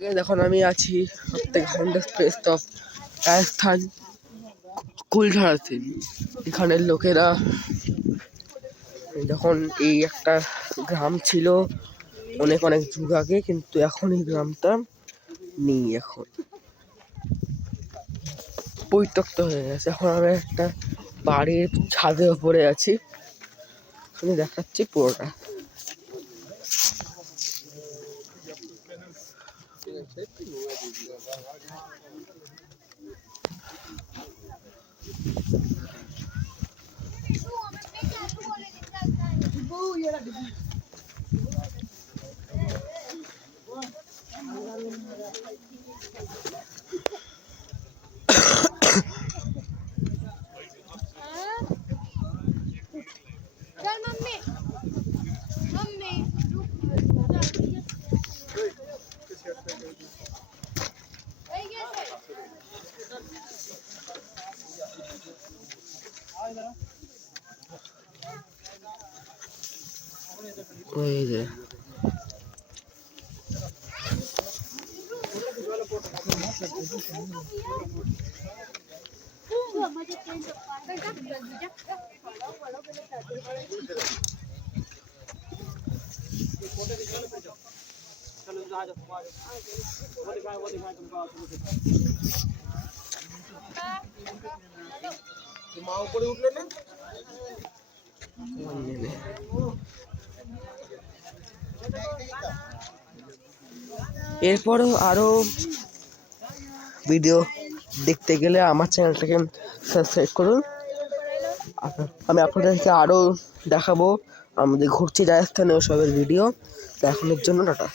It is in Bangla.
এখন আমি আছি প্লেস অফ রাজস্থান কুলধারাতে। এখানের লোকেরা যখন এই একটা গ্রাম ছিল অনেক অনেক যুগ আগে, কিন্তু এখন এই গ্রামটা নেই, এখন পরিত্যক্ত হয়ে গেছে। এখন আমরা একটা বাড়ির ছাদের উপরে আছি, আমি দেখাচ্ছি পুরোটা। ওই যে এরপরও আরো ভিডিও দেখতে গেলে আমার চ্যানেলটাকে সাবস্ক্রাইব করুন। আমি আপনাদেরকে আরো দেখাবো আমাদের ঘুরছি রাজস্থানে ওসবের ভিডিও। এখনের জন্য টাটা।